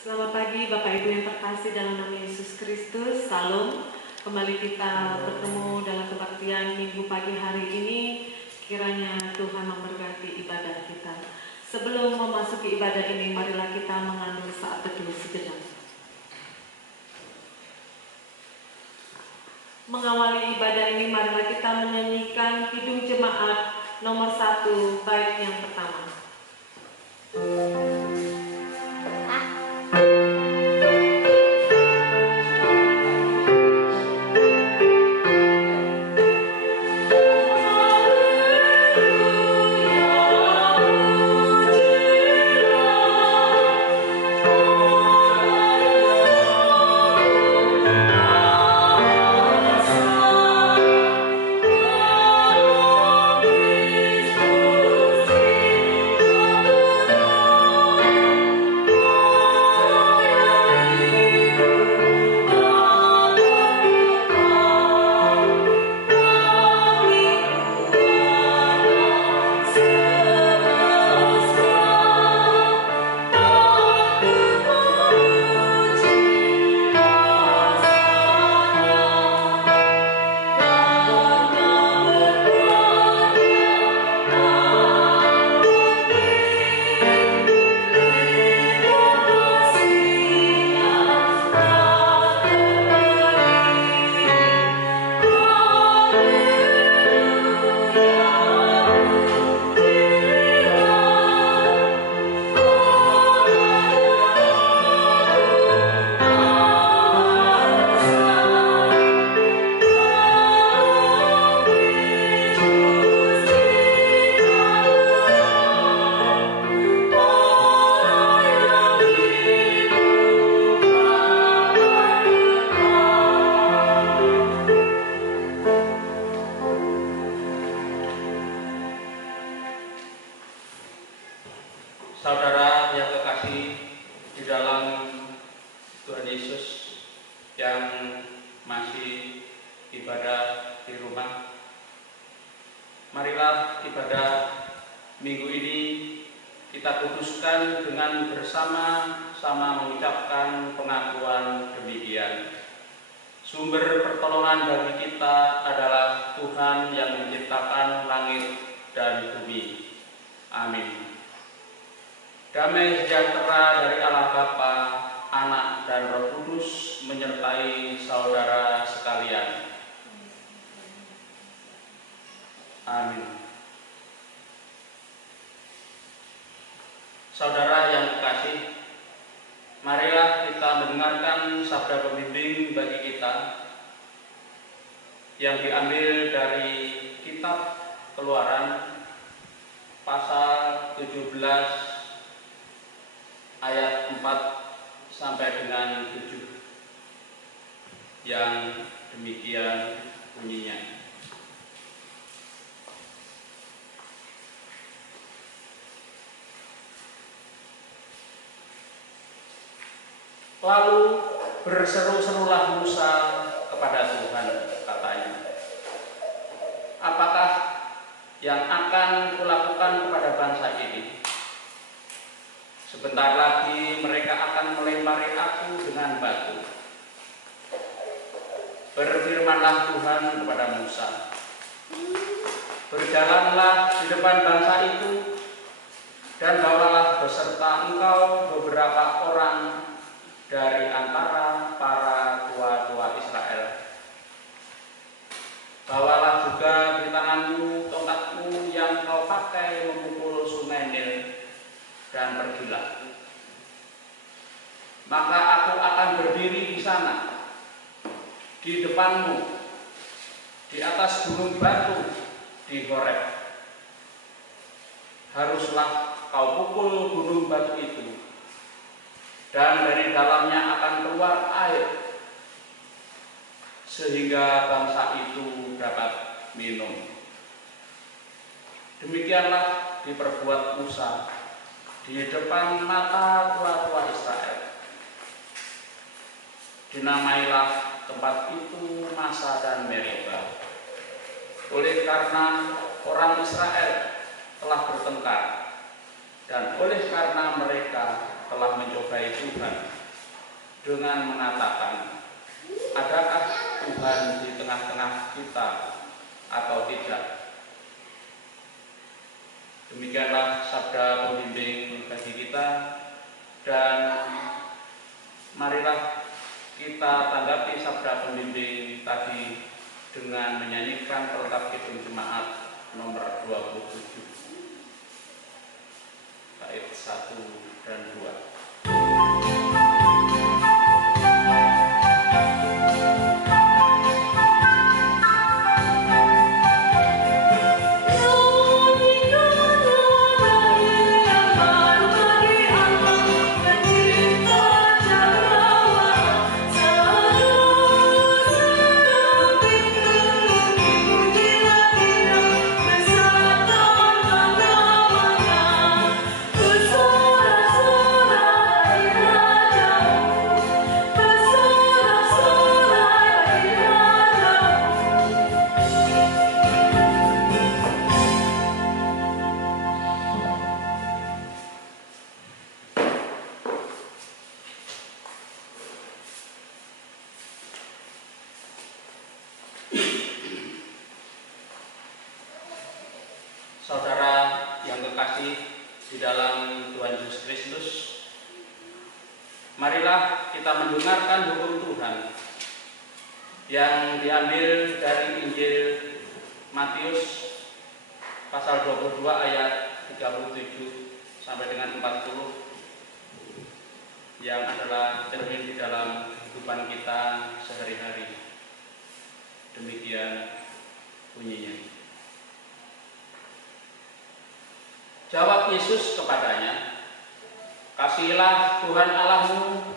Selamat pagi Bapak Ibu yang terkasih dalam nama Yesus Kristus. Salam. Kembali kita bertemu dalam kebaktian Minggu pagi hari ini. Kiranya Tuhan memberkati ibadah kita. Sebelum memasuki ibadah ini, marilah kita mengambil saat teduh sejenak. Mengawali ibadah ini, marilah kita menyanyikan Kidung Jemaat nomor 1 bait yang pertama. Saudara yang kekasih di dalam Tuhan Yesus yang masih ibadah di rumah, marilah ibadah minggu ini kita kuduskan dengan bersama-sama mengucapkan pengakuan demikian. Sumber pertolongan bagi kita adalah Tuhan yang menciptakan langit dan bumi. Amin. Damai sejahtera dari Allah Bapa, Anak, dan Roh Kudus menyertai saudara sekalian. Amin. Saudara yang kekasih, marilah kita mendengarkan sabda pembimbing bagi kita yang diambil dari kitab Keluaran pasal 17 ayat 4 sampai dengan 7 yang demikian bunyinya. Lalu berseru-serulah Musa kepada Tuhan, katanya, apakah yang akan kulakukan kepada bangsa ini? Sebentar lagi mereka akan melempari aku dengan batu. Berfirmanlah Tuhan kepada Musa, berjalanlah di depan bangsa itu dan bawalah beserta engkau beberapa orang dari antara para tua-tua Israel. Bawalah juga di tanganmu tongkatmu yang kau pakai memukul sungai Nil, dan pergilah. Maka aku akan berdiri di sana, di depanmu, di atas gunung batu di Horeb. Haruslah kau pukul gunung batu itu, dan dari dalamnya akan keluar air, sehingga bangsa itu dapat minum. Demikianlah diperbuat Musa di depan mata tua-tua Israel. Dinamailah tempat itu Masa dan Meriba, oleh karena orang Israel telah bertengkar dan oleh karena mereka telah mencoba wahai Tuhan, dengan mengatakan, adakah Tuhan di tengah-tengah kita atau tidak? Demikianlah sabda pembimbing bagi kita, dan marilah kita tanggapi sabda pembimbing tadi dengan menyanyikan pelengkap Kidung Jemaat nomor 27, bait 1 dan 2. Saudara yang kekasih di dalam Tuhan Yesus Kristus, marilah kita mendengarkan hukum Tuhan yang diambil dari Injil Matius pasal 22 ayat 37 sampai dengan 40, yang adalah cermin di dalam kehidupan kita sehari-hari. Demikian bunyinya. Jawab Yesus kepadanya, kasihilah Tuhan Allahmu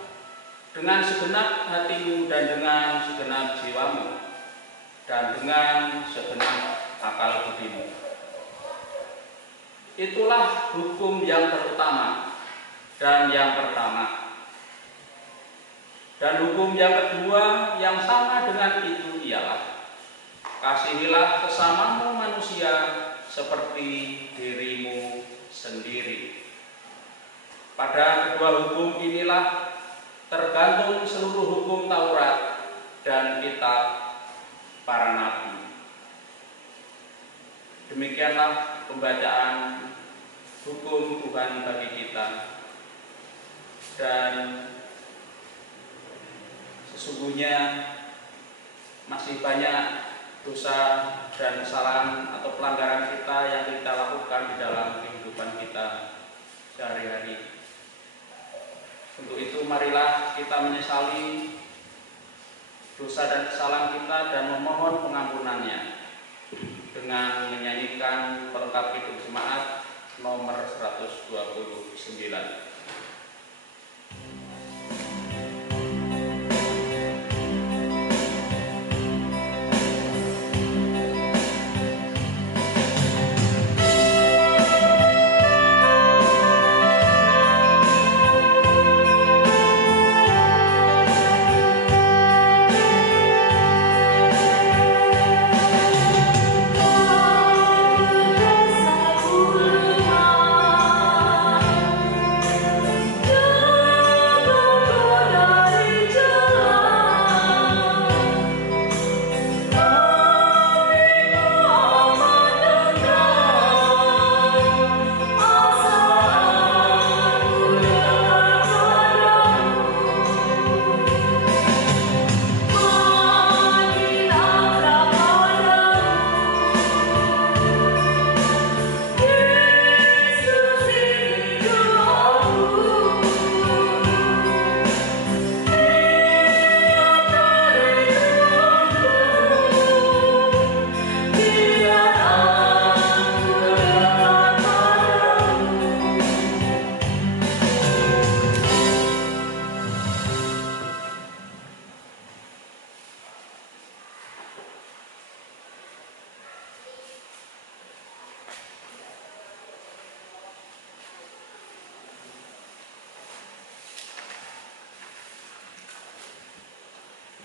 dengan segenap hatimu dan dengan segenap jiwamu dan dengan segenap akal budimu. Itulah hukum yang terutama dan yang pertama. Dan hukum yang kedua yang sama dengan itu ialah, kasihilah sesamamu manusia seperti dirimu sendiri. Pada kedua hukum inilah tergantung seluruh hukum Taurat dan kitab para nabi. Demikianlah pembacaan hukum Tuhan bagi kita, dan sesungguhnya masih banyak dosa dan kesalahan atau pelanggaran kita yang kita lakukan di dalam kehidupan kita sehari-hari. Untuk itu marilah kita menyesali dosa dan kesalahan kita dan memohon pengampunannya dengan menyanyikan pelengkap Kidung Jemaat nomor 129.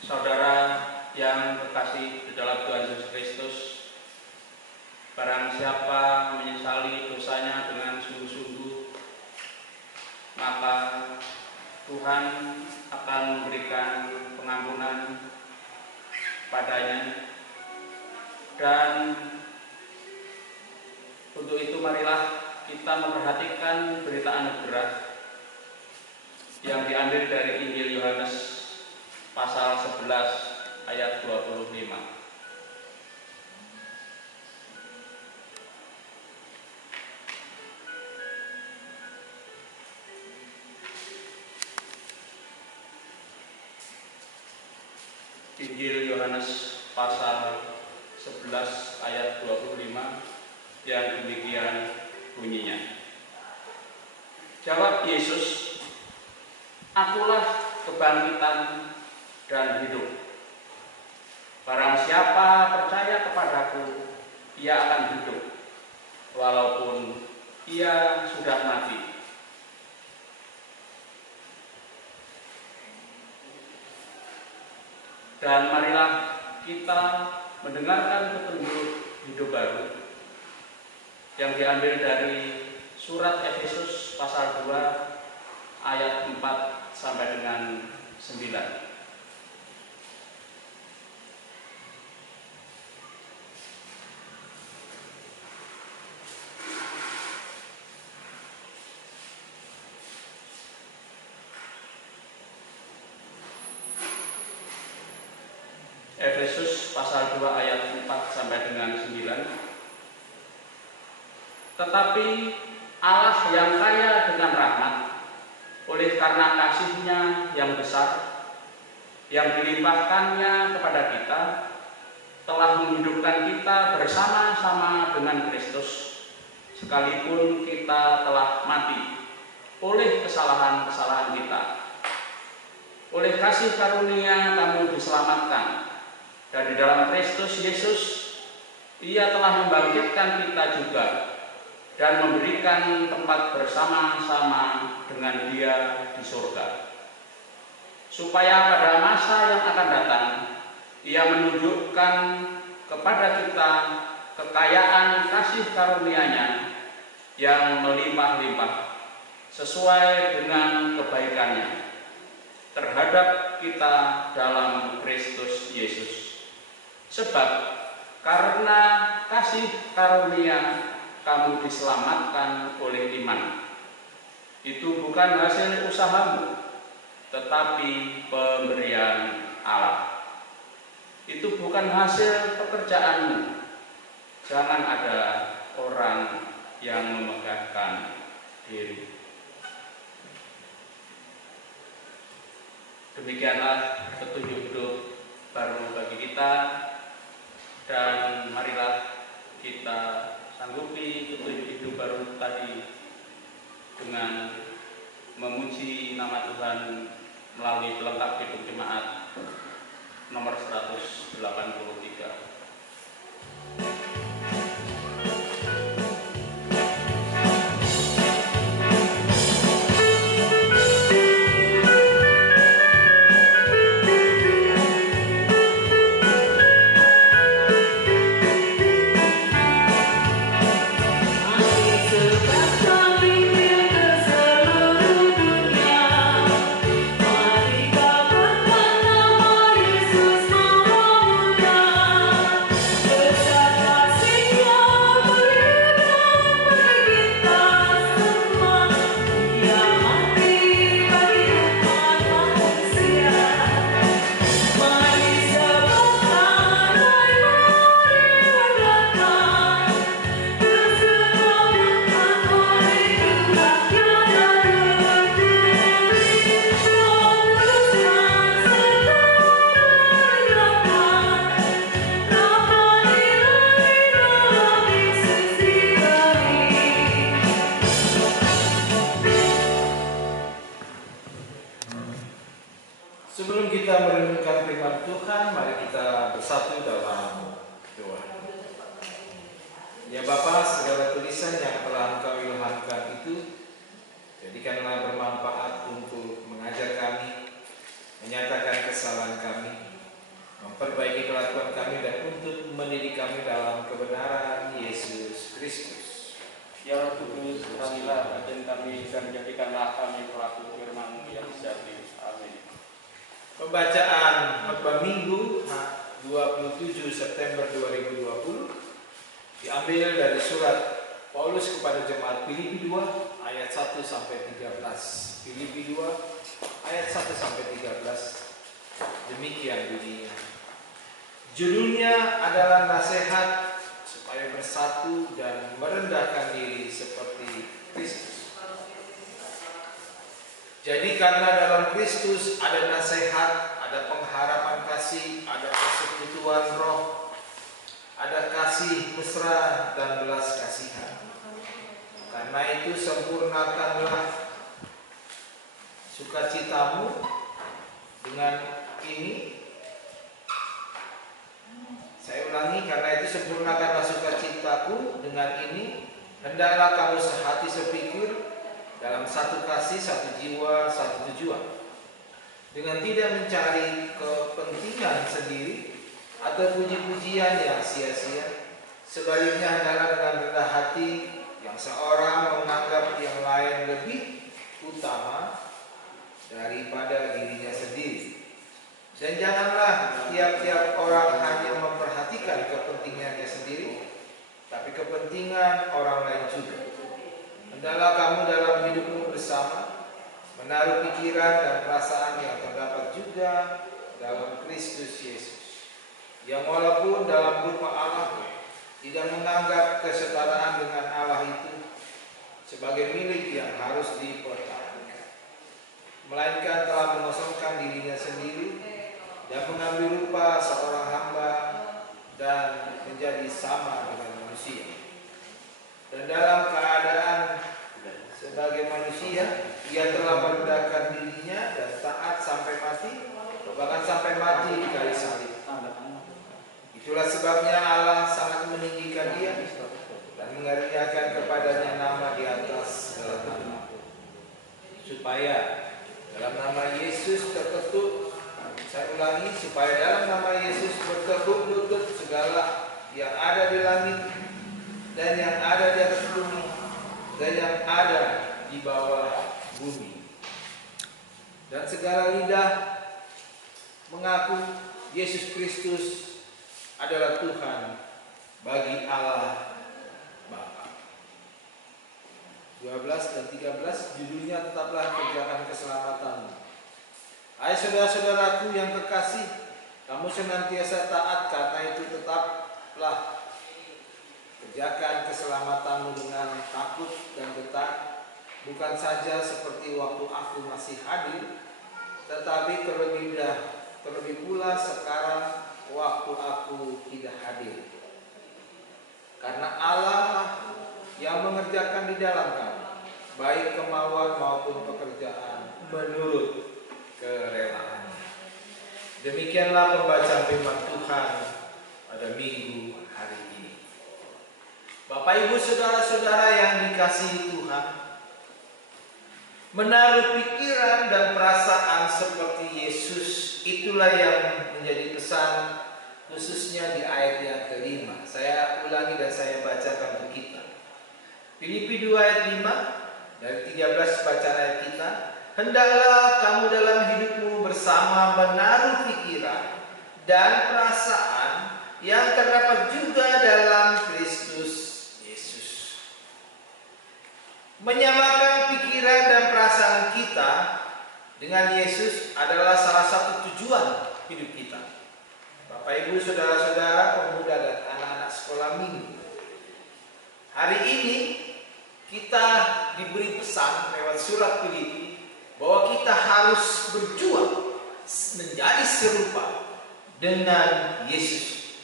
Saudara yang terkasih di dalam Tuhan Yesus Kristus, barang siapa menyesali dosanya dengan sungguh-sungguh, maka Tuhan akan memberikan pengampunan padanya. Dan untuk itu marilah kita memperhatikan berita anugerah yang diambil dari Injil Yohanes pasal 11 ayat 25. Injil Yohanes pasal 11 ayat 25 yang demikian bunyinya. Jawab Yesus, "Akulah kebangkitan dan hidup. Barang siapa percaya kepadaku, ia akan hidup, walaupun ia sudah mati." Dan marilah kita mendengarkan petunjuk hidup baru yang diambil dari surat Efesus pasal 2 ayat 4 sampai dengan 9. Efesus pasal 2 ayat 4 sampai dengan 9. Tetapi Allah yang kaya dengan rahmat, oleh karena kasih-Nya yang besar, yang dilimpahkannya kepada kita, telah menghidupkan kita bersama-sama dengan Kristus, sekalipun kita telah mati oleh kesalahan-kesalahan kita. Oleh kasih karunia kamu diselamatkan. Dan di dalam Kristus Yesus, Ia telah membangkitkan kita juga dan memberikan tempat bersama-sama dengan Dia di surga. Supaya pada masa yang akan datang, Ia menunjukkan kepada kita kekayaan kasih karunia-Nya yang melimpah-limpah sesuai dengan kebaikan-Nya terhadap kita dalam Kristus Yesus. Sebab karena kasih karunia kamu diselamatkan oleh iman. Itu bukan hasil usahamu, tetapi pemberian Allah. Itu bukan hasil pekerjaanmu. Jangan ada orang yang memegahkan diri. Demikianlah petunjuk hidup baru bagi kita. Dan marilah kita sanggupi petunjuk hidup baru tadi dengan memuji nama Tuhan melalui pelengkap hidup jemaat nomor 183. Yesus, nama mulia, besar Roh Kudus, terangilah batin kami dan jadikanlah kami pelaku firman-Mu yang sejati. Amin. Pembacaan khotbah Minggu 27 September 2020 diambil dari surat Paulus kepada jemaat Filipi 2 ayat 1 sampai 13. Filipi 2 ayat 1 sampai 13. Demikian bunyinya. Judulnya adalah nasihat supaya bersatu dan merendahkan diri seperti Kristus. Jadi karena dalam Kristus ada nasihat, ada pengharapan kasih, ada persekutuan roh, ada kasih mesra dan belas kasihan. Karena itu sempurnakanlah sukacitamu dengan ini. Saya ulangi, karena itu sempurnakanlah sukacitaku dengan ini. Hendaklah kamu sehati sepikir, dalam satu kasih, satu jiwa, satu tujuan, dengan tidak mencari kepentingan sendiri atau puji-pujian yang sia-sia. Sebaliknya hendaklah dengan rendah hati yang seorang menganggap yang lain lebih utama daripada dirinya sendiri. Dan janganlah tiap-tiap orang hanya memperhatikan kepentingannya sendiri, tapi kepentingan orang lain juga. Hendaklah kamu dalam hidupmu bersama menaruh pikiran dan perasaan yang terdapat juga dalam Kristus Yesus, yang walaupun dalam rupa Allah tidak menganggap kesetaraan dengan Allah itu sebagai milik yang harus dipertahankan, melainkan telah mengosongkan dirinya sendiri dan mengambil rupa seorang hamba dan menjadi sama dengan manusia. Dan dalam keadaan sebagai manusia, ia telah merendahkan dirinya dan taat sampai mati, bahkan sampai mati di kayu salib. Itulah sebabnya Allah sangat meninggikan dia dan mengaruniakan kepadanya nama di atas segala nama, supaya dalam nama Yesus terketuk. Saya ulangi, supaya dalam nama Yesus bertekuk lutut segala yang ada di langit dan yang ada di atas bumi dan yang ada di bawah bumi, dan segala lidah mengaku Yesus Kristus adalah Tuhan bagi Allah Bapa. 12 dan 13 judulnya tetaplah kerjakan keselamatanmu. Hai saudara-saudaraku yang kekasih, kamu senantiasa taat, karena itu tetaplah kerjakan keselamatanmu dengan takut dan getar, bukan saja seperti waktu aku masih hadir, tetapi terlebih pula sekarang waktu aku tidak hadir. Karena Allah yang mengerjakan di dalam kamu, baik kemauan maupun pekerjaan menurut kerelaan. Demikianlah pembacaan firman Tuhan pada minggu hari ini. Bapak Ibu saudara-saudara yang dikasihi Tuhan, menaruh pikiran dan perasaan seperti Yesus, itulah yang menjadi pesan khususnya di ayat yang kelima. Saya ulangi dan saya bacakan untuk kita. Filipi 2 ayat 5 dari 13 bacaan ayat kita. Hendaklah kamu dalam hidupmu bersama menaruh pikiran dan perasaan yang terdapat juga dalam Kristus Yesus. Menyamakan pikiran dan perasaan kita dengan Yesus adalah salah satu tujuan hidup kita. Bapak Ibu saudara-saudara pemuda dan anak-anak sekolah minggu, hari ini kita diberi pesan lewat surat Filipi bahwa kita harus berjuang menjadi serupa dengan Yesus,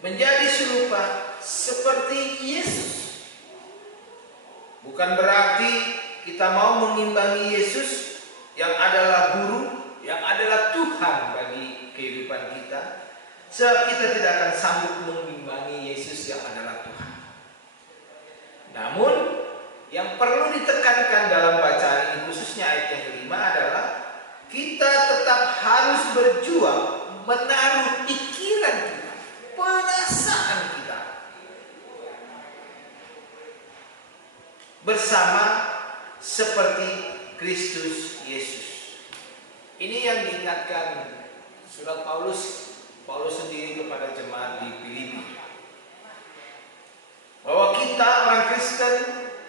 menjadi serupa seperti Yesus. Bukan berarti kita mau mengimbangi Yesus yang adalah guru, yang adalah Tuhan bagi kehidupan kita, sebab kita tidak akan sanggup mengimbangi Yesus yang adalah Tuhan. Namun yang perlu ditekankan dalam bacaan ini, khususnya ayat yang kelima, adalah kita tetap harus berjuang menaruh pikiran kita, perasaan kita bersama seperti Kristus Yesus. Ini yang diingatkan surat Paulus sendiri kepada jemaat di Filipi. Bahwa kita orang Kristen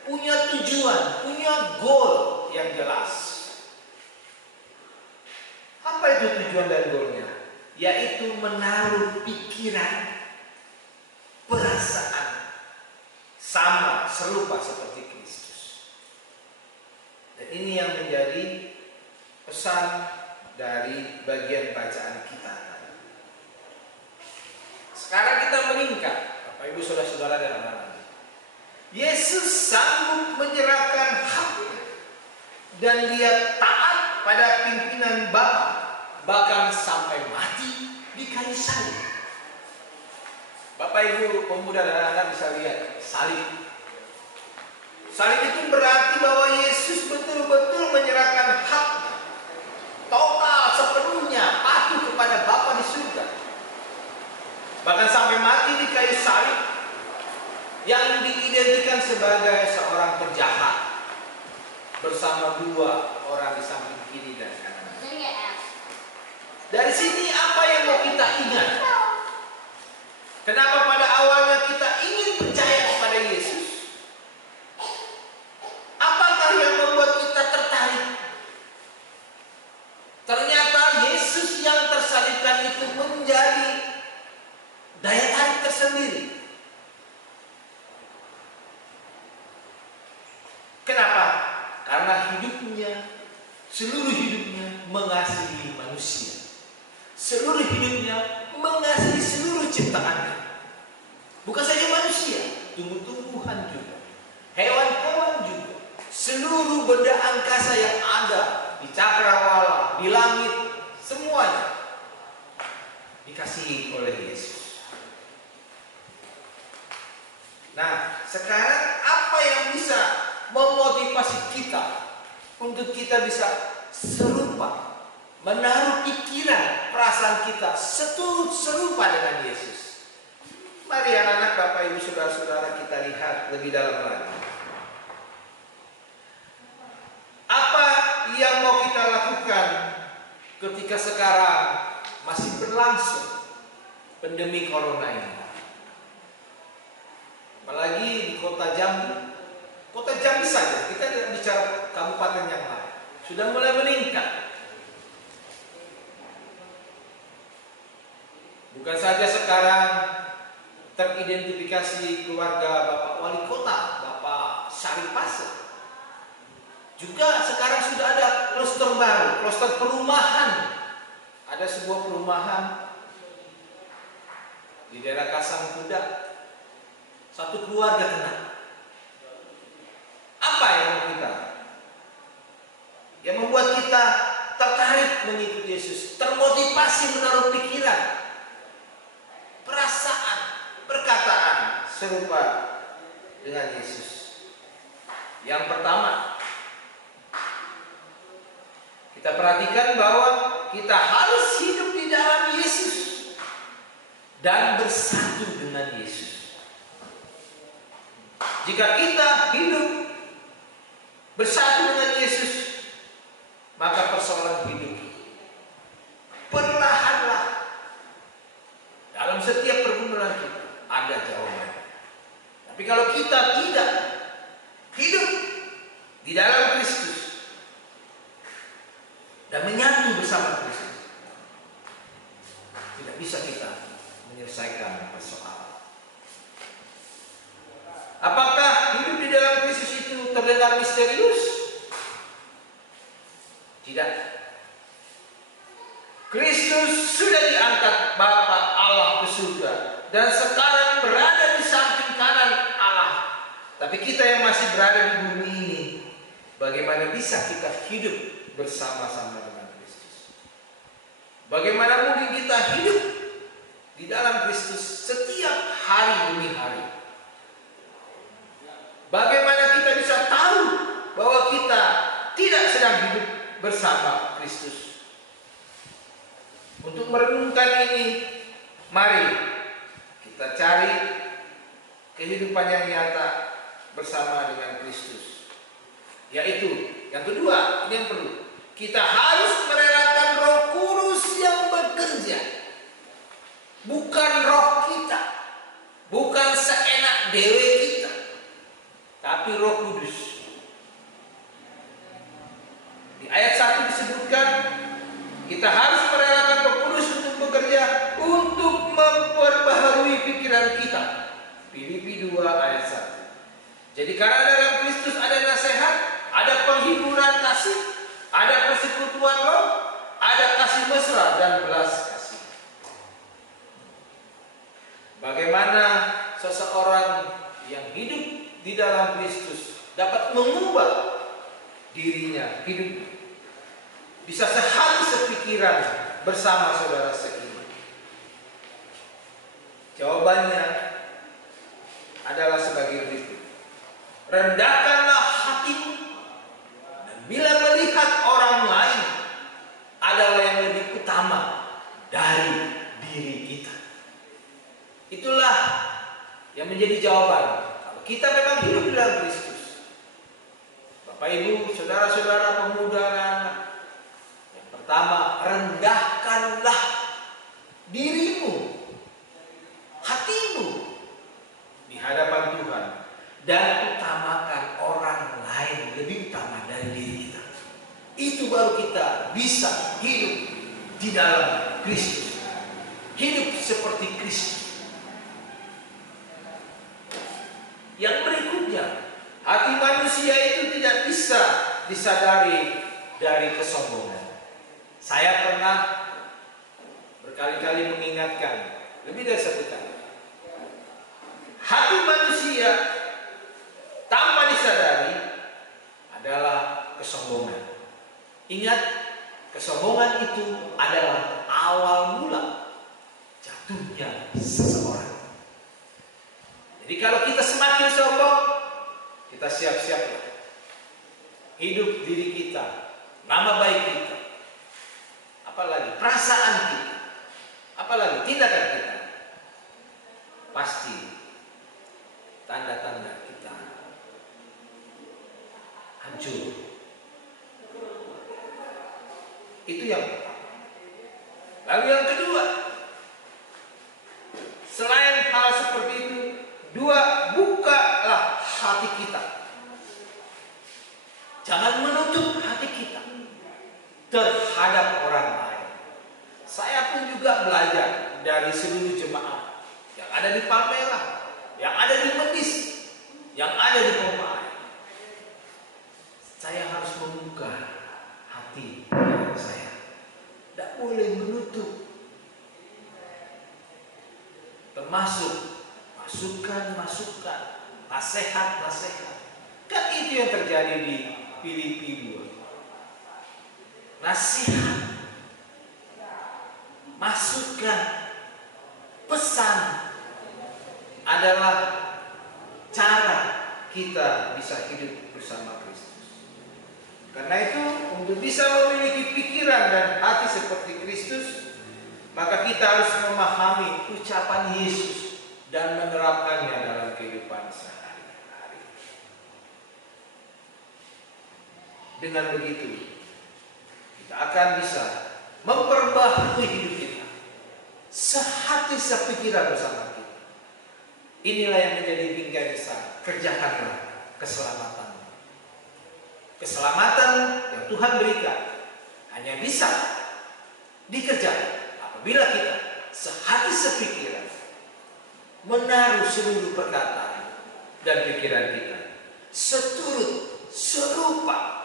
punya tujuan, punya goal yang jelas. Apa itu tujuan dan goalnya? Yaitu menaruh pikiran, perasaan sama, serupa seperti Kristus. Dan ini yang menjadi pesan dari bagian bacaan kita. Sekarang kita meningkat, Bapak Ibu Saudara-saudara dan anak-anak. Yesus sanggup menyerahkan haknya dan Dia taat pada pimpinan Bapa, bahkan sampai mati di kayu salib. Bapak Ibu pemuda dan anak-anak bisa lihat salib. Salib itu berarti bahwa Yesus betul-betul menyerahkan haknya total sepenuhnya patuh kepada Bapa di surga. Bahkan sampai mati di kayu salib, yang diidentikan sebagai seorang penjahat bersama dua orang di samping kiri dan kanan. Dari sini apa yang mau kita ingat? Kenapa pada awalnya kita ingin percaya kepada Yesus? Apakah yang membuat kita tertarik? Ternyata Yesus yang tersalibkan itu menjadi daya tarik tersendiri. Kenapa? Karena hidupnya, seluruh hidupnya mengasihi manusia. Seluruh hidupnya mengasihi seluruh ciptaannya. Bukan saja manusia, tumbuh-tumbuhan juga, hewan-hewan juga, seluruh benda angkasa yang ada di cakrawala, di langit, semuanya dikasihi oleh Yesus. Nah, sekarang apa yang bisa memotivasi kita untuk kita bisa serupa, menaruh pikiran, perasaan kita serupa dengan Yesus? Mari anak-anak, Bapak Ibu Saudara-saudara, kita lihat lebih dalam lagi. Apa yang mau kita lakukan ketika sekarang masih berlangsung pandemi corona ini? Apalagi di kota Jambi. Kota Jambi saja, kita tidak bicara kabupaten yang lain, sudah mulai meningkat. Bukan saja sekarang teridentifikasi keluarga Bapak Wali Kota, Bapak Saripase. Juga sekarang sudah ada klaster baru, klaster perumahan. Ada sebuah perumahan di daerah Kasangkuda, satu keluarga kena. Apa yang kita? Yang membuat kita tertarik mengikuti Yesus, termotivasi menaruh pikiran, perasaan, perkataan serupa dengan Yesus. Yang pertama, kita perhatikan bahwa kita harus hidup di dalam Yesus dan bersatu dengan Yesus. Jika kita hidup bersatu dengan Yesus, maka persoalan hidup perlahanlah dalam setiap pergumulan kita ada jawaban. Tapi kalau kita tidak hidup di dalam Kristus dan menyatu bersama Kristus, tidak bisa kita menyelesaikan persoalan. Apakah hidup di dalam Kristus itu terdengar misterius? Tidak. Kristus sudah diangkat Bapa Allah ke surga dan sekarang berada di samping kanan Allah. Tapi kita yang masih berada di bumi ini, bagaimana bisa kita hidup bersama-sama dengan Kristus? Bagaimana mungkin kita hidup di dalam Kristus setiap hari demi hari? Bagaimana kita bisa tahu bahwa kita tidak sedang hidup bersama Kristus? Untuk merenungkan ini, mari kita cari kehidupan yang nyata bersama dengan Kristus. Yaitu yang kedua, ini yang perlu. Kita harus merelakan Roh Kudus yang bekerja. Bukan roh kita, bukan seenak dewe kita, tapi Roh Kudus. Di ayat 1 disebutkan kita harus merelakan Roh Kudus untuk bekerja, untuk memperbaharui pikiran kita. Filipi 2 ayat 1. Jadi karena dalam Kristus ada nasihat, ada penghiburan kasih, ada persekutuan roh, ada kasih mesra dan belas kasih. Bagaimana seseorang yang hidup di dalam Kristus dapat mengubah dirinya, hidupnya, bisa sehati sepikiran bersama saudara seiman? Jawabannya adalah sebagai berikut. Rendahkanlah hatimu, dan bila melihat orang lain adalah yang lebih utama dari diri kita. Itulah yang menjadi jawaban. Kalau kita memang hidup di dalam Kristus, Bapak Ibu, saudara-saudara pemuda dan anak, yang pertama, rendahkanlah dirimu, hatimu di hadapan Tuhan, dan utamakan orang lain lebih utama dari diri kita. Itu baru kita bisa hidup di dalam Kristus, hidup seperti Kristus. Yang berikutnya, hati manusia itu tidak bisa disadari dari kesombongan. Saya pernah berkali-kali mengingatkan, lebih dari satu kali, hati manusia tanpa disadari adalah kesombongan. Ingat, kesombongan itu adalah awal mula jatuhnya seseorang. Jadi kalau kita semakin sombong, kita siap-siaplah hidup diri kita, nama baik kita, apalagi perasaan kita, apalagi tindakan kita, pasti tanda-tanda kita hancur. Itu yang pertama. Lalu yang kedua, selain hal seperti itu, dua, bukalah hati kita. Jangan menutup hati kita terhadap orang lain. Saya pun juga belajar dari seluruh jemaat yang ada di Palmera, yang ada di Medis, yang ada di Pompa. Saya harus membuka hati saya. Tidak boleh menutup. Termasuk masukan-masukan, nasihat-nasihat. Kan itu yang terjadi di Filipi 2. Nasihat, masukan, pesan adalah cara kita bisa hidup bersama Kristus. Karena itu, untuk bisa memiliki pikiran dan hati seperti Kristus, maka kita harus memahami ucapan Yesus dan menerapkannya dalam kehidupan sehari-hari. Dengan begitu, kita akan bisa memperbaharui hidup kita, sehati sepikiran bersama kita. Inilah yang menjadi bingkai besar. Kerjakanlah keselamatan. Keselamatan yang Tuhan berikan hanya bisa dikerjakan apabila kita sehati sepikiran, menaruh seluruh perkataan dan pikiran kita seturut, serupa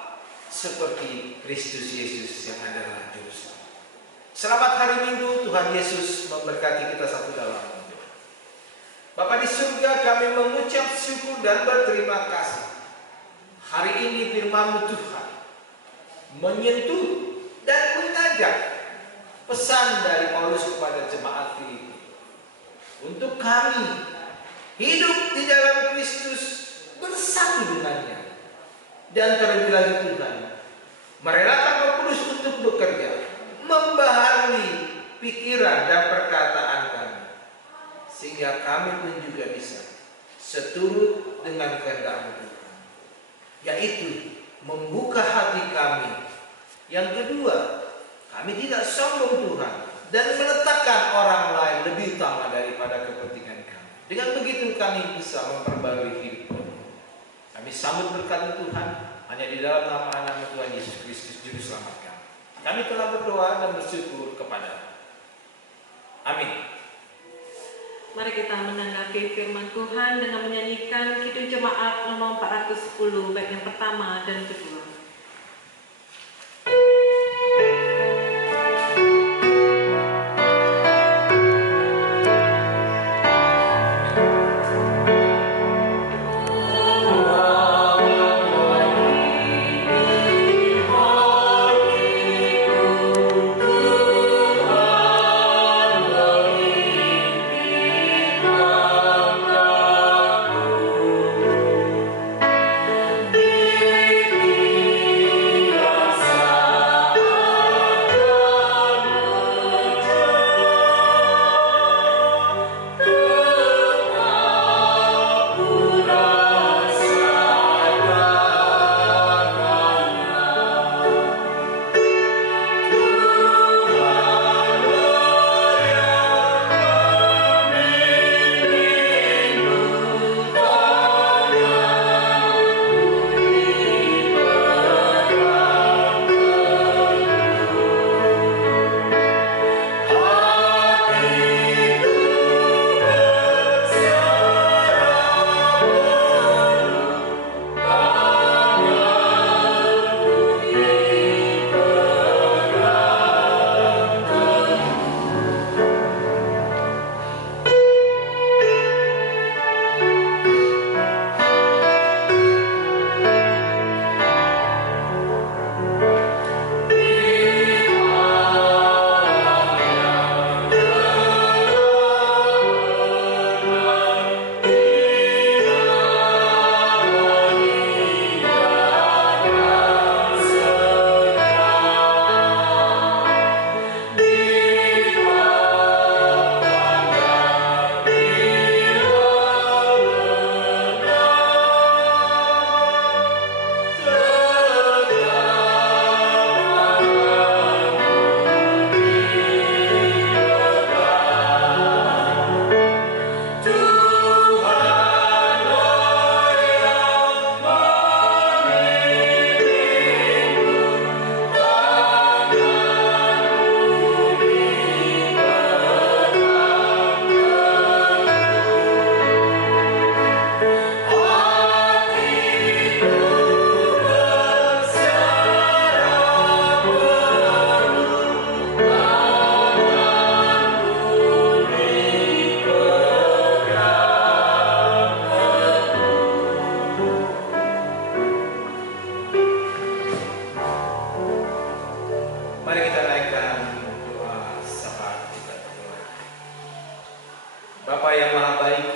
seperti Kristus Yesus yang adalah Juru Selamat. Selamat hari Minggu. Tuhan Yesus memberkati kita satu dalam doa. Bapa di surga, kami mengucap syukur dan berterima kasih. Hari ini firman-Mu Tuhan menyentuh dan mengajak pesan dari Paulus kepada jemaat Filipi untuk kami hidup di dalam Kristus bersatu dengannya, dan terlebih lagi Tuhan merelakan Roh Kudus untuk bekerja, membaharui pikiran dan perkataan kami, sehingga kami pun juga bisa seturut dengan kehendak-Mu Tuhan, yaitu membuka hati kami. Yang kedua, kami tidak sombong Tuhan dan meletakkan orang lain lebih utama daripada kepentingan kami. Dengan begitu kami bisa memperbarui hidup kami. Kami sambut berkat Tuhan hanya di dalam nama anak Tuhan Yesus Kristus Juru Selamat kami. Kami telah berdoa dan bersyukur kepada. Amin. Mari kita menanggapi firman Tuhan dengan menyanyikan Kidung Jemaat nomor 410 baik yang pertama dan kedua. Bapa yang Maha Baik,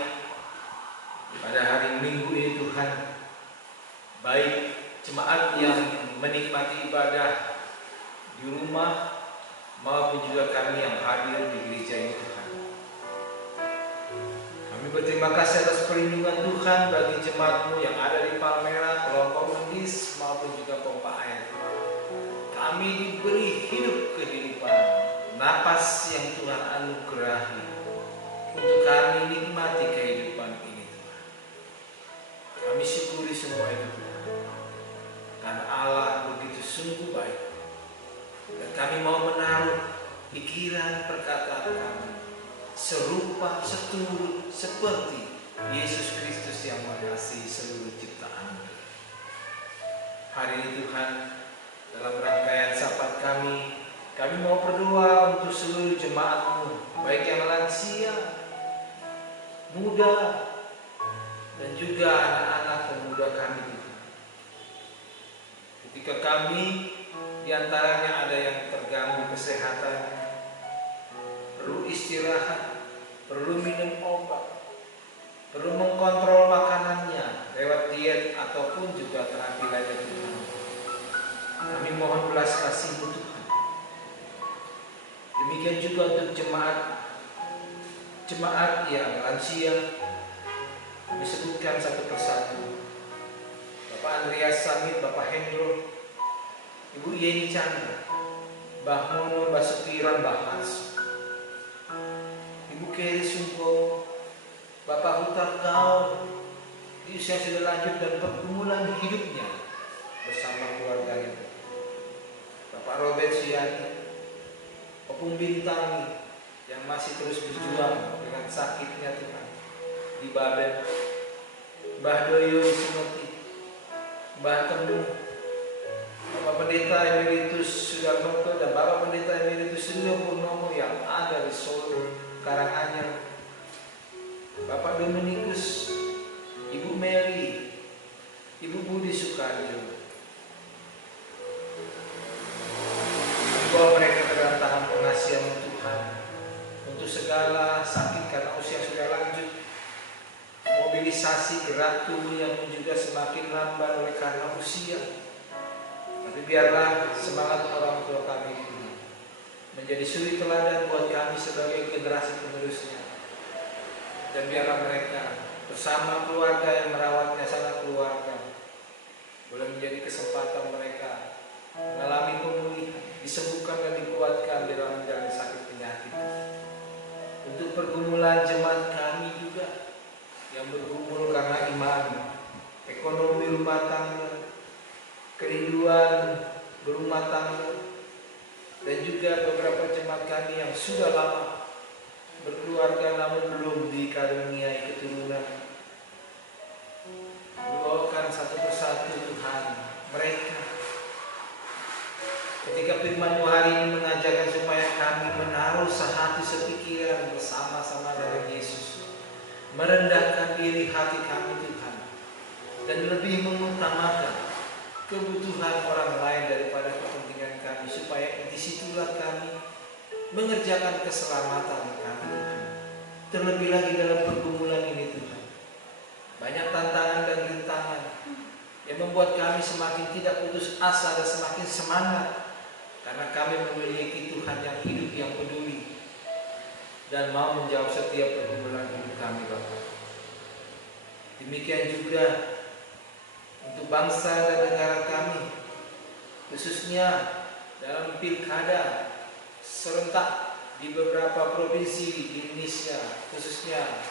pada hari Minggu ini Tuhan, baik jemaat yang menikmati ibadah di rumah maupun juga kami yang hadir di gereja ini Tuhan. Kami berterima kasih atas perlindungan Tuhan bagi jemaat-Mu yang ada di Palmera, kelompok Mendis maupun juga pompa air. Kami diberi hidup kehidupan, napas yang Tuhan anugerahi untuk kami nikmati kehidupan ini Tuhan. Kami syukuri semua itu Tuhan, karena Allah begitu sungguh baik. Dan kami mau menaruh pikiran perkataan kami serupa seturut seperti Yesus Kristus yang mengasihi seluruh ciptaan. Hari ini Tuhan, dalam rangkaian sabat kami mau berdoa untuk seluruh jemaat-Mu, baik yang lansia, muda, dan juga anak-anak pemuda kami Tuhan. Ketika kami diantaranya ada yang terganggu kesehatannya, perlu istirahat, perlu minum obat, perlu mengkontrol makanannya lewat diet ataupun juga terapi lainnya Tuhan. Kami mohon belas kasih-Mu Tuhan. Demikian juga untuk jemaat yang lansia, kami sebutkan satu persatu. Bapak Andreas Samit, Bapak Hendro, Ibu Yeni Chandra, Mbah Mono, Mbah Sutiran, Mbah Hans, Ibu Keri Sungko, Bapak Hutar Kau di usia sudah lanjut dan pergumulan hidupnya bersama keluarganya, Bapak Robert Siani, Opung Bintang yang masih terus berjuang dengan sakitnya Tuhan di Baben, Mbah Doyo Sumoti, Mbah Temu, Bapak Pendeta Emeritus Sudarnoto dan Bapak Pendeta Emeritus Rio Purnomo yang ada di Solo, Karanganyar, Bapak Dominikus, Ibu Mary, Ibu Budi Sukarjo. Bawa mereka ke dalam tangan pengasihan Tuhan untuk segala sakit karena usia sudah lanjut, mobilisasi gerak tubuhnya pun juga semakin lamban oleh karena usia. Tapi biarlah semangat orang tua kami ini menjadi suri teladan buat kami sebagai generasi penerusnya. Dan biarlah mereka bersama keluarga yang merawatnya, sanak keluarga, boleh menjadi kesempatan mereka mengalami pemulihan, disembuhkan dan dikuatkan dalam menjalani sakit penyakit. Untuk pergumulan jemaat kami juga yang bergumul karena iman, ekonomi rumah tangga, kerinduan berumah tangga, dan juga beberapa jemaat kami yang sudah lama berkeluarga namun belum dikaruniai keturunan. Bawakan satu persatu Tuhan mereka. Ketika firman-Mu hari ini mengajarkan supaya kami menaruh sehati sepikiran bersama-sama dengan Yesus, merendahkan diri hati kami Tuhan, dan lebih mengutamakan kebutuhan orang lain daripada kepentingan kami, supaya disitulah kami mengerjakan keselamatan kami Tuhan. Terlebih lagi dalam pergumulan ini Tuhan, banyak tantangan dan rintangan yang membuat kami semakin tidak putus asa dan semakin semangat, karena kami memiliki Tuhan yang hidup, yang peduli dan mau menjawab setiap pergumulan hidup kami Bapak. Demikian juga untuk bangsa dan negara kami, khususnya dalam pilkada serentak di beberapa provinsi di Indonesia, khususnya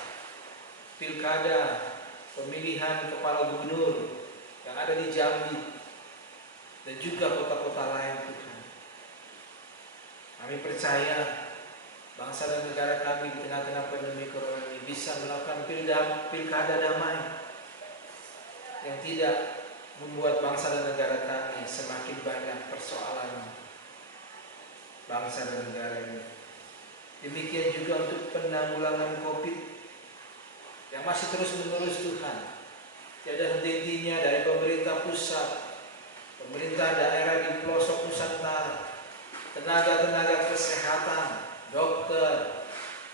pilkada pemilihan kepala gubernur yang ada di Jambi dan juga kota-kota lain Tuhan. Kami percaya bangsa dan negara kami di tengah-tengah pandemi corona ini bisa melakukan pilkada damai yang tidak membuat bangsa dan negara kami semakin banyak persoalan bangsa dan negara ini. Demikian juga untuk penanggulangan COVID yang masih terus menerus Tuhan. Tiada henti-hentinya dari pemerintah pusat, pemerintah daerah di pelosok Nusantara, tenaga-tenaga kesehatan, dokter,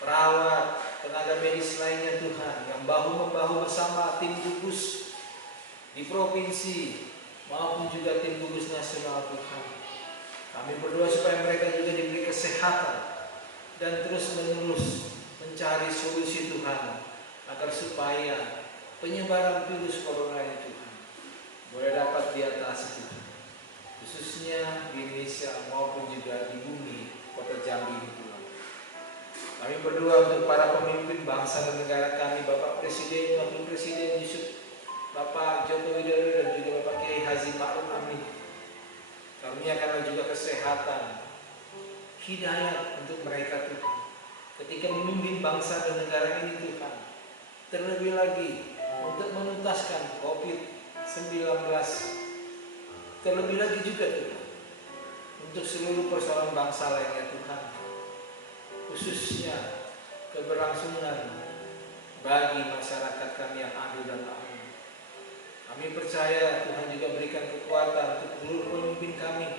perawat, tenaga medis lainnya Tuhan, yang bahu-membahu bersama tim gugus di provinsi maupun juga tim gugus nasional Tuhan. Kami berdoa supaya mereka juga diberi kesehatan dan terus-menerus mencari solusi Tuhan, agar supaya penyebaran virus corona ini Tuhan boleh dapat diatasi Tuhan, khususnya di Indonesia maupun juga di bumi kota Jambi ini Tuhan. Kami berdoa untuk para pemimpin bangsa dan negara kami, Bapak Presiden, Wakil Presiden Yusuf, Bapak Joko Widodo dan juga Bapak Kiai Haji Ma'ruf Amin. Karuniakanlah juga kesehatan, hidayah untuk mereka Tuhan, ketika memimpin bangsa dan negara ini Tuhan. Terlebih lagi untuk menuntaskan COVID-19. Terlebih lagi juga Tuhan untuk seluruh persoalan bangsa lainnya Tuhan, khususnya keberlangsungan bagi masyarakat kami yang adil dan makmur. Kami percaya Tuhan juga berikan kekuatan untuk seluruh pemimpin kami,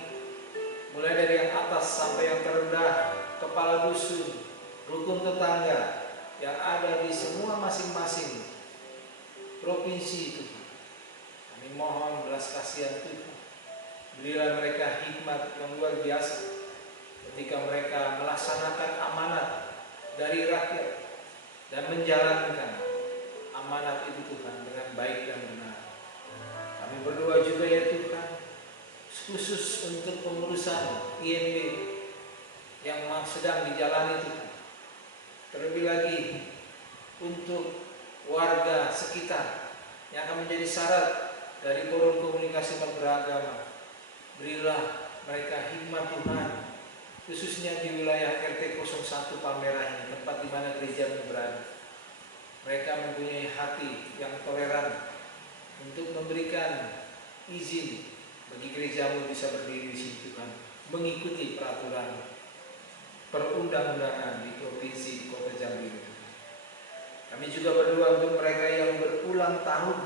mulai dari yang atas sampai yang terendah, kepala dusun, rukun tetangga yang ada di semua masing-masing provinsi Tuhan. Kami mohon belas kasihan Tuhan, berilah mereka hikmat yang luar biasa ketika mereka melaksanakan amanat dari rakyat dan menjalankan amanat itu Tuhan dengan baik dan benar. Kami berdoa juga ya Tuhan, khusus untuk pengurusan IMB yang sedang dijalani Tuhan. Terlebih lagi untuk warga sekitar yang akan menjadi syarat dari forum komunikasi beragama. Berilah mereka hikmat Tuhan, khususnya di wilayah RT 01 Palmerah ini, tempat di mana gereja berada. Mereka mempunyai hati yang toleran untuk memberikan izin bagi gerejamu bisa berdiri di situ Tuhan, mengikuti peraturan perundang-undangan di provinsi Kota Jambi. Kami juga berdoa untuk mereka yang berulang tahun.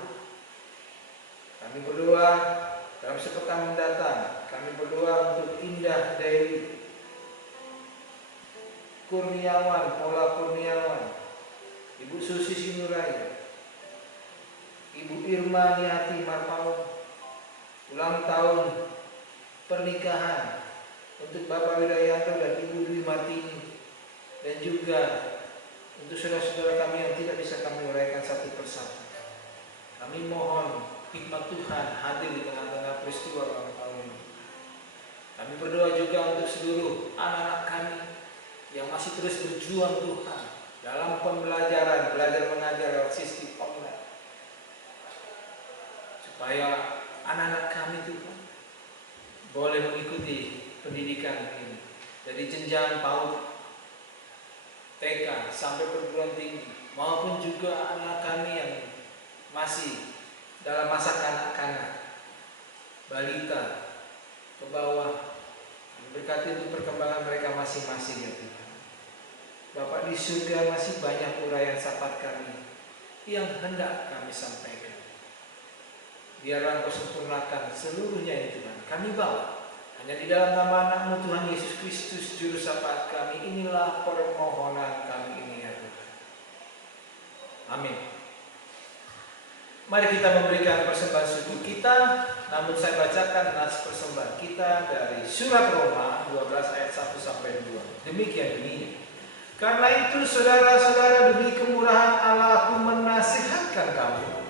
Kami berdoa dalam sepekan mendatang. Kami berdoa untuk Indah Dewi Kurniawan, Pola Kurniawan, Ibu Susi Sinuraya, Ibu Irma Niati Marpaung, ulang tahun pernikahan untuk Bapak Widayanto dan Ibu Dwi Martini, dan juga untuk saudara-saudara kami yang tidak bisa kami uraikan satu persatu. Kami mohon hikmat Tuhan hadir di tengah-tengah peristiwa ulang tahun ini. Kami berdoa juga untuk seluruh anak-anak kami yang masih terus berjuang Tuhan dalam pembelajaran, belajar mengajar lewat sistem online, supaya anak-anak kami Tuhan boleh mengikuti pendidikan ini dari jenjang PAUD, TK sampai perguruan tinggi, maupun juga anak kami yang masih dalam masa kanak-kanak, balita ke bawah. Berkati untuk perkembangan mereka masing-masing ya Tuhan. Bapak di surga, masih banyak uraian syafaat kami yang hendak kami sampaikan. Biarlah Engkau sempurnakan seluruhnya ya Tuhan. Kami bawa hanya di dalam nama anak-Mu Tuhan Yesus Kristus Juru Syafaat kami. Inilah permohonan kami ini ya Tuhan. Amin. Mari kita memberikan persembahan syukur kita. Namun saya bacakan nas persembahan kita dari surat Roma 12 ayat 1 sampai 2. Demikian bunyinya. Karena itu saudara-saudara, demi kemurahan Allah aku menasihatkan kamu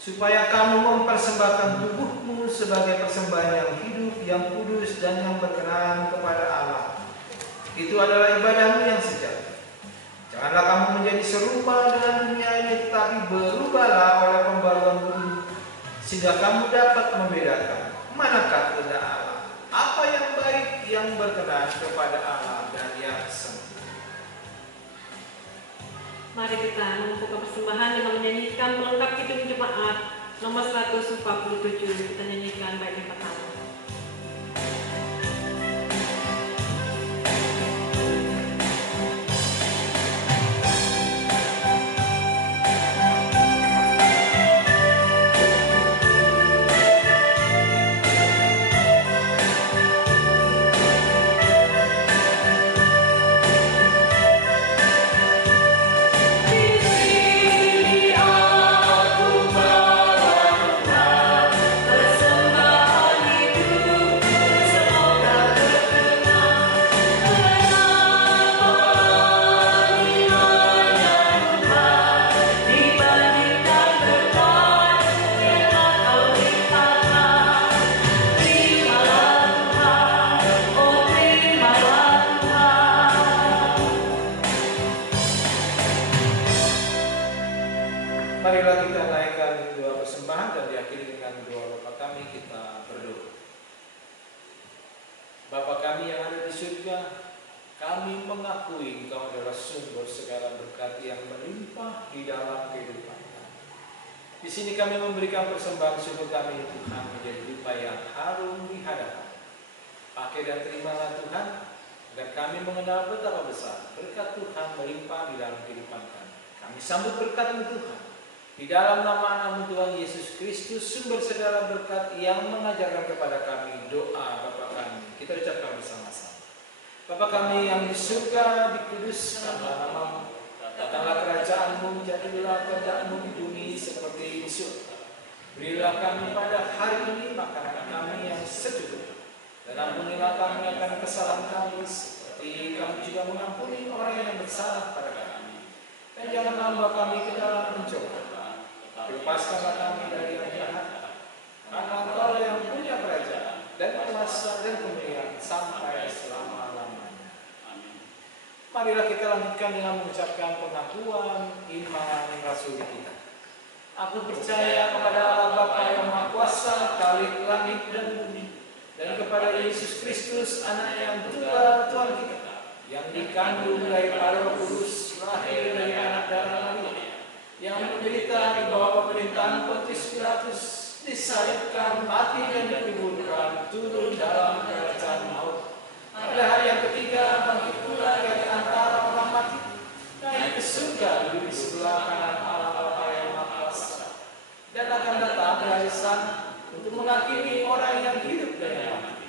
supaya kamu mempersembahkan tubuhmu sebagai persembahan yang hidup, yang kudus, dan yang berkenan kepada Allah. Itu adalah ibadahmu yang sejati. Janganlah kamu menjadi serupa dengan dunia ini, tetapi berubahlah oleh pembaruan budi, sehingga kamu dapat membedakan manakah kehendak Allah, apa yang baik, yang berkenan kepada Allah, dan yang sempurna. Mari kita mengumpulkan persembahan dengan menyanyikan pelengkap Kidung Jemaat nomor 147. Kita nyanyikan bait yang pertama. Marilah kita naikkan dua persembahan dan diakhiri dengan doa Bapa kami. Kita berdoa. Bapa kami yang ada di surga, kami mengakui Engkau adalah sumber segala berkat yang melimpah di dalam kehidupan kami. Di sini kami memberikan persembahan syukur kami Tuhan menjadi dupa yang harum di hadapan. Pakai dan terimalah Tuhan, agar kami mengenal betapa besar berkat Tuhan melimpah di dalam kehidupan kami. Kami sambut berkat-Mu Tuhan. Di dalam nama anak-Mu Tuhan Yesus Kristus, sumber segala berkat yang mengajarkan kepada kami doa Bapa kami. Kita ucapkan bersama-sama. Bapa kami yang di surga, dikuduskanlah nama-Mu. Datanglah kerajaan-Mu, jadilah kehendak-Mu di bumi seperti di surga. Berilah kami pada hari ini makanan kami yang secukupnya. Dan ampunilah kami akan kesalahan kami, seperti kami juga mengampuni orang yang bersalah pada kami. Dan jangan hamba kami ke dalam pencobaan. Lepaskanlah kami dari yang jahat, karena Engkau yang punya kerajaan dan kuasa dan kemuliaan sampai selama-lamanya. Amin. Marilah kita lanjutkan dengan mengucapkan pengakuan iman rasuli kita. Aku percaya kepada Allah Bapa yang Maha Kuasa, Khalik langit dan bumi, dan kepada Yesus Kristus, Anak yang tunggal Tuhan kita, yang dikandung dari Roh Kudus, lahir dari anak darah Maria, yang menderita di bawah pemerintahan Pontius Pilatus, disalibkan, mati dan dikuburkan, turun dalam kerajaan maut. Pada hari yang ketiga bangkit pula dari antara orang mati, naik ke surga duduk di sebelah kanan Allah Bapa yang Maha Kuasa, dan akan datang dari sana untuk menghakimi orang yang hidup dan yang mati.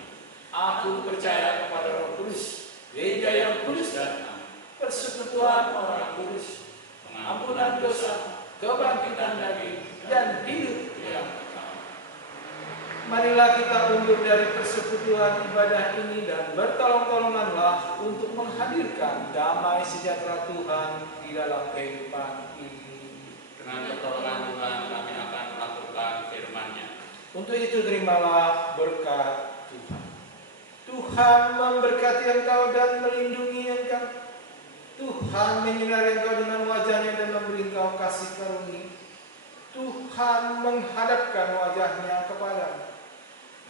Aku percaya kepada Roh Kudus, gereja yang kudus dan persekutuan orang kudus, pengampunan dosa, kebangkitan daging, dan hidup yang kekal. Marilah kita undur dari persekutuan ibadah ini dan bertolong-tolonganlah untuk menghadirkan damai sejahtera Tuhan di dalam kehidupan ini. Dengan pertolongan Tuhan kami akan melakukan firman-Nya. Untuk itu terimalah berkat Tuhan. Tuhan memberkati engkau dan melindungi engkau. Tuhan menyinari engkau dengan wajah-Nya dan memberi engkau kasih karunia. Tuhan menghadapkan wajah-Nya kepadamu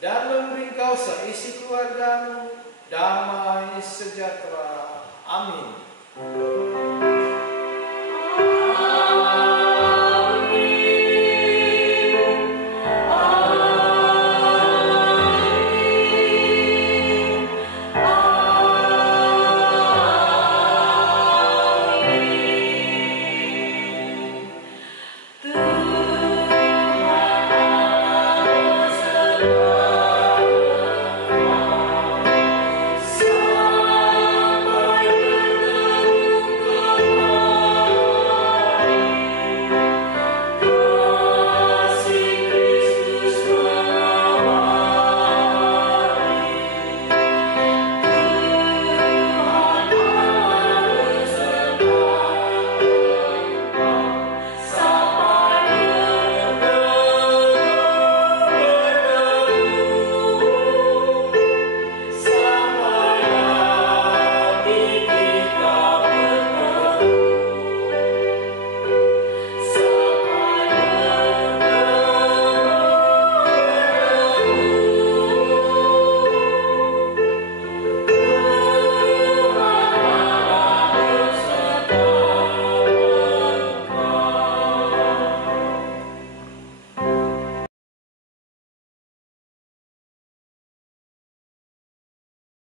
dan memberi engkau seisi keluargamu damai sejahtera. Amin. Tuhan Allah